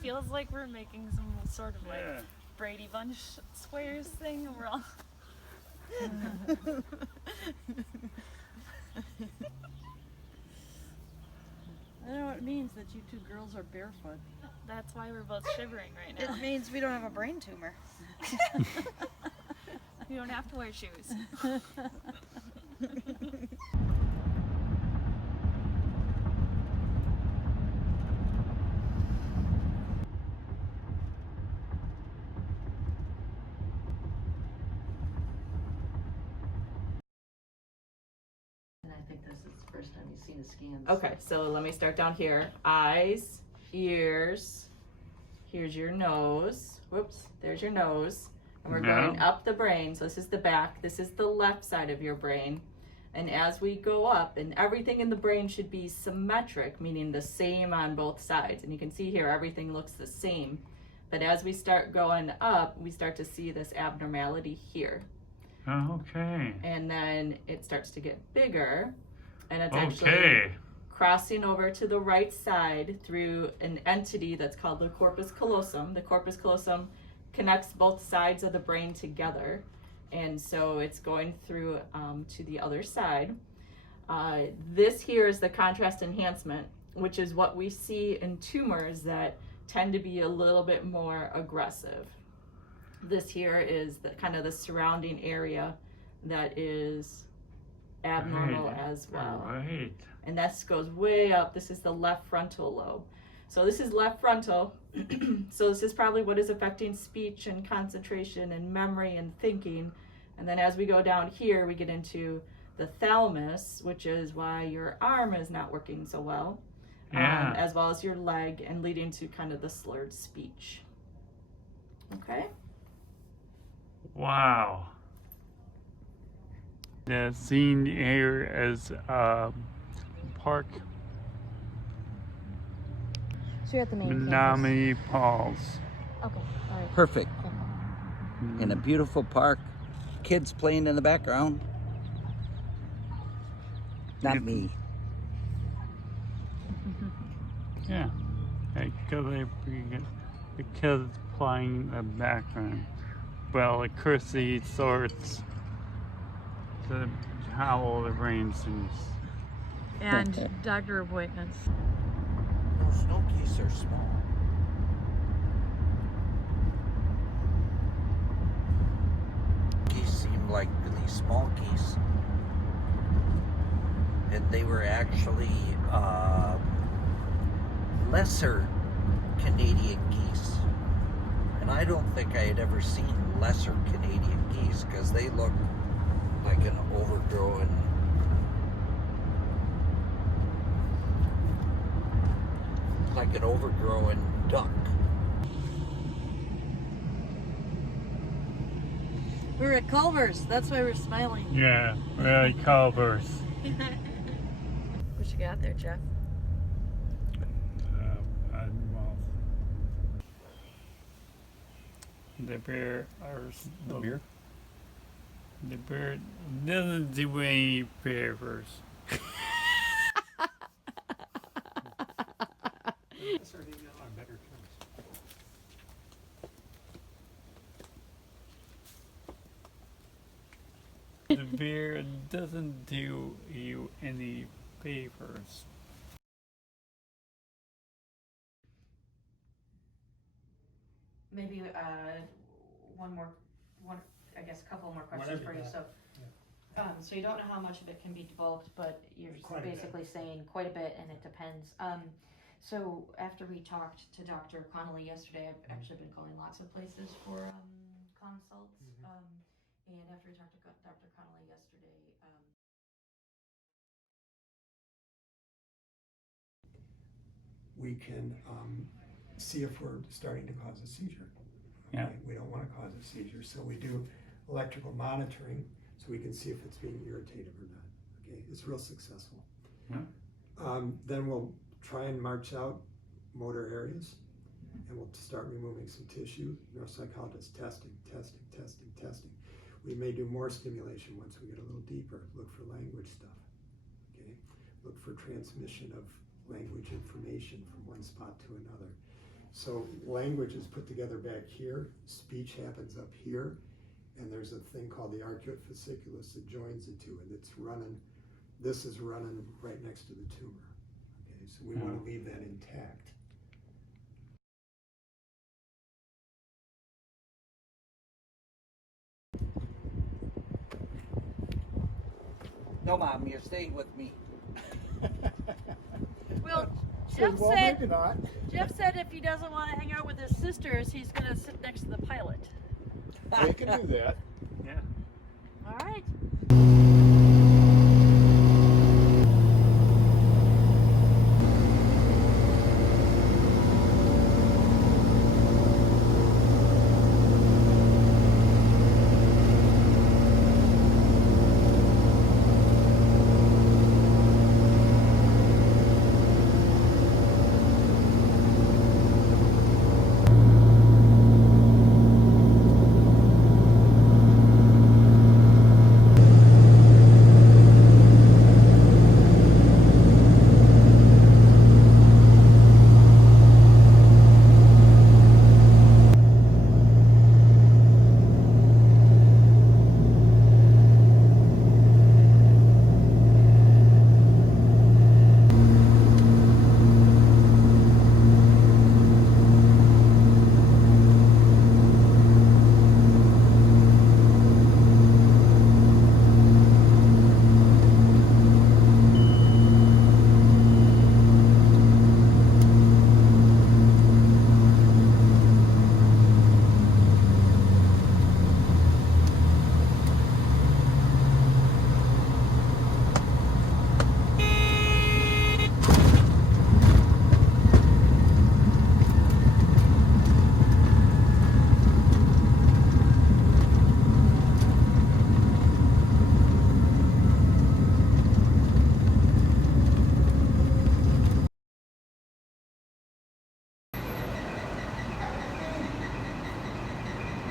feels like we're making some sort of like Brady Bunch squares thing, and we're all. I don't know what it means that you two girls are barefoot. That's why we're both shivering right now. It means we don't have a brain tumor. You don't have to wear shoes. And I think this is the first time you've seen the scans. Okay, so let me start down here. Eyes, ears, here's your nose. Whoops, there's your nose. And we're going up the brain. So this is the back, this is the left side of your brain. And as we go up, and everything in the brain should be symmetric, meaning the same on both sides. And you can see here, everything looks the same. But as we start going up, we start to see this abnormality here. Okay. And then it starts to get bigger. And it's Okay. actually crossing over to the right side through an entity that's called the corpus callosum. The corpus callosum connects both sides of the brain together. And so it's going through to the other side. This here is the contrast enhancement, which is what we see in tumors that tend to be a little bit more aggressive. This here is the kind of the surrounding area that is abnormal as well. Right. And that goes way up. This is the left frontal lobe. So this is left frontal. So this is probably what is affecting speech and concentration and memory and thinking. And then as we go down here, we get into the thalamus, which is why your arm is not working so well, as well as your leg, and leading to kind of the slurred speech. Okay? Wow. The scene here is park So you're at the main campus. Menominee Falls. Okay, all right. Perfect. In a beautiful park, kids playing in the background. Not me. Yeah. The kids playing in the background. Well, the Chrissy sorts to how the brain seems. And doctor appointments. No, snow geese are small. Geese seemed like really small geese. And they were actually lesser Canadian geese. And I don't think I had ever seen lesser Canadian geese because they look like an overgrown duck. We're at Culver's. That's why we're smiling. Yeah, really Culver's. What you got there, Jeff? Well, the bear The beer? The bear doesn't do any favors. The beer doesn't do you any favors. Maybe I guess a couple more questions for you. So you don't know how much of it can be developed, but you're basically saying quite a bit, and it depends. So after we talked to Dr. Connolly yesterday, I've actually been calling lots of places for consults. And after we talked to Dr. Connolly yesterday, we can see if we're starting to cause a seizure. Yeah. Right? We don't want to cause a seizure, so we do electrical monitoring so we can see if it's being irritated or not. Okay, it's real successful. Yeah. Then we'll try and march out motor areas, and we'll start removing some tissue. Neuropsychologists testing. We may do more stimulation once we get a little deeper. Look for language stuff. Okay, look for transmission of language information from one spot to another. So language is put together back here, speech happens up here, and there's a thing called the arcuate fasciculus that joins the two, and it's running, this is running right next to the tumor. Okay, so we want to leave that intact. No, Mom, you're staying with me. Well, Jeff said if he doesn't want to hang out with his sisters, he's going to sit next to the pilot. We can do that. Yeah. All right.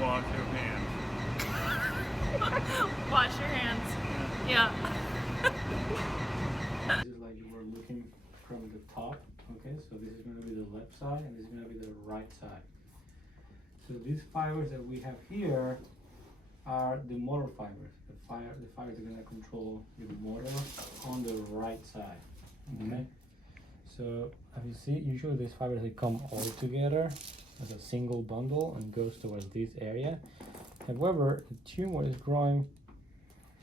Wash your hands. Wash your hands. Yeah. This is like you were looking from the top, okay? So this is going to be the left side and this is going to be the right side. So these fibers that we have here are the motor fibers. The fibers that are going to control your motor on the right side, okay? So as you see, usually these fibers, they come all together as a single bundle and goes towards this area. However, the tumor is growing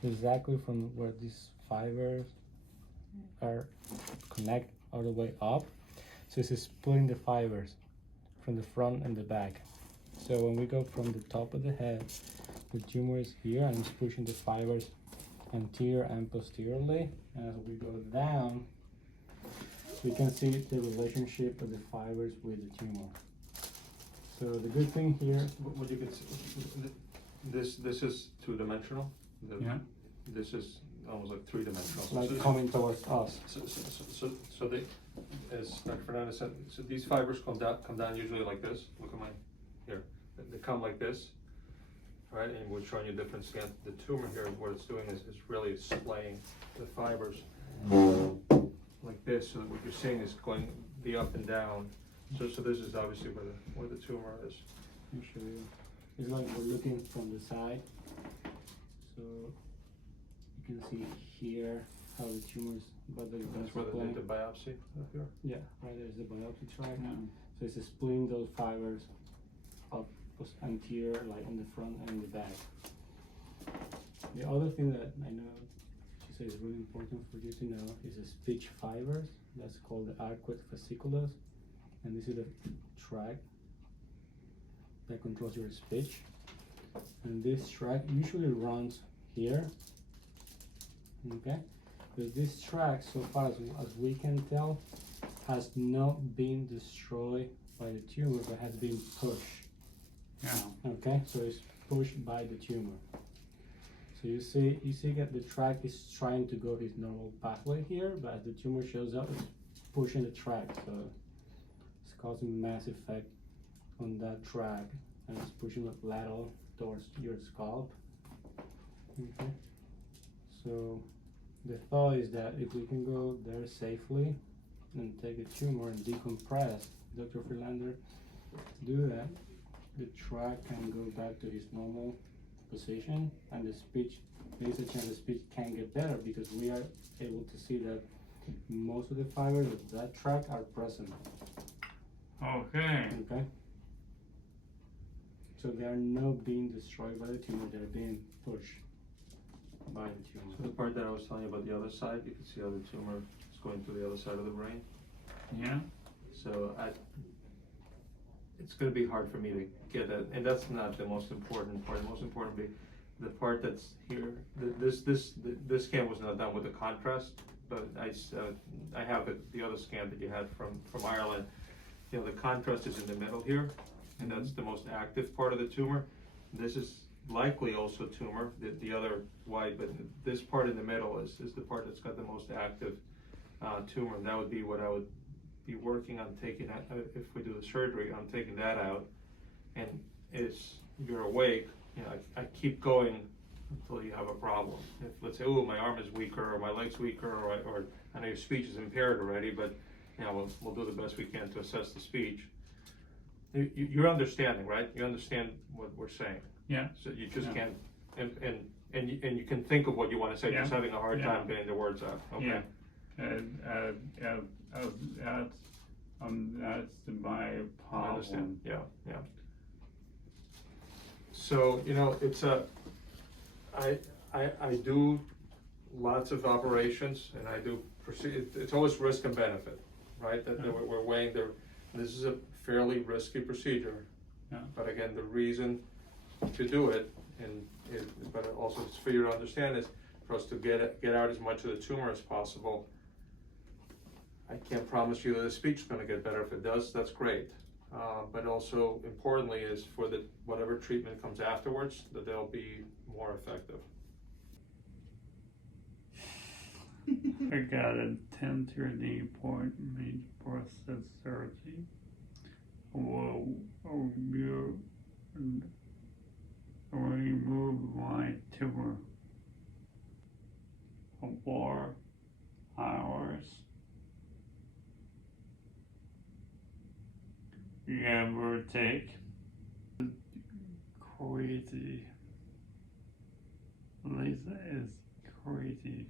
exactly from where these fibers are connect all the way up. So it's splitting the fibers from the front and the back. So when we go from the top of the head, the tumor is here and it's pushing the fibers anterior and posteriorly. And as we go down, we can see the relationship of the fibers with the tumor. So the good thing here, What you can see, this is two-dimensional. Yeah. This is almost like three-dimensional. like coming towards us. So they, as Dr. Fernandez said, so these fibers come down usually like this. Look at mine here. They come like this, right? And we're showing you different scans. The tumor here, what it's doing is really splaying the fibers like this. So what you're seeing is going the up and down. So this is obviously where the tumor is. Let me show you. It's like we're looking from the side. So you can see here how the tumors, but That's where they did the biopsy here. Yeah, right there's the biopsy tract. So it's splitting those fibers up anterior, like in the front and in the back. The other thing that I know she says is really important for you to know is the speech fibers. That's called the arcuate fasciculus. And this is the tract that controls your speech. And this tract usually runs here, okay? But this tract, so far as we can tell, has not been destroyed by the tumor, but has been pushed. Yeah. Okay, so it's pushed by the tumor. So you see that the tract is trying to go his normal pathway here, but as the tumor shows up, it's pushing the tract. So it's causing mass effect on that tract, and it's pushing it lateral towards your scalp. Okay, so the thought is that if we can go there safely and take the tumor and decompress, Dr. Freelander To do that, the track can go back to its normal position, and the speech, there's a chance the speech can get better because we are able to see that most of the fibers of that track are present. Okay. Okay. So they are not being destroyed by the tumor, they're being pushed by the tumor. So the part that I was telling you about the other side, you can see how the tumor is going to the other side of the brain. Yeah. So it's going to be hard for me to get that, and that's not the most important part. The most important be the part that's here. This scan was not done with the contrast, but I have the other scan that you had from Ireland. You know, the contrast is in the middle here, and that's the most active part of the tumor. This is likely also tumor, the other white, but this part in the middle is the part that's got the most active tumor, and that would be what I would be working on taking that, if we do the surgery, I'm taking that out. And as you're awake, you know, I keep going until you have a problem. If, let's say, oh, my arm is weaker, or my leg's weaker, or I know your speech is impaired already, but you know, we'll do the best we can to assess the speech. You're understanding, right? You understand what we're saying. Yeah. So you just can't, and you can think of what you want to say, just having a hard time getting the words out. Okay. Yeah. That's my I problem. understand. Yeah. So, you know, it's I do lots of operations, and I do it's always risk and benefit, right? That we're weighing there. This is a fairly risky procedure. Yeah. But again, the reason to do it, but also it's for you to understand, is for us to get out as much of the tumor as possible. I can't promise you that the speech is going to get better. If it does, that's great. But also importantly is for whatever treatment comes afterwards, that they'll be more effective. I got a 10-30 appointment for surgery. Will remove my tumor for 4 hours. Give or take. Crazy. Lisa is crazy.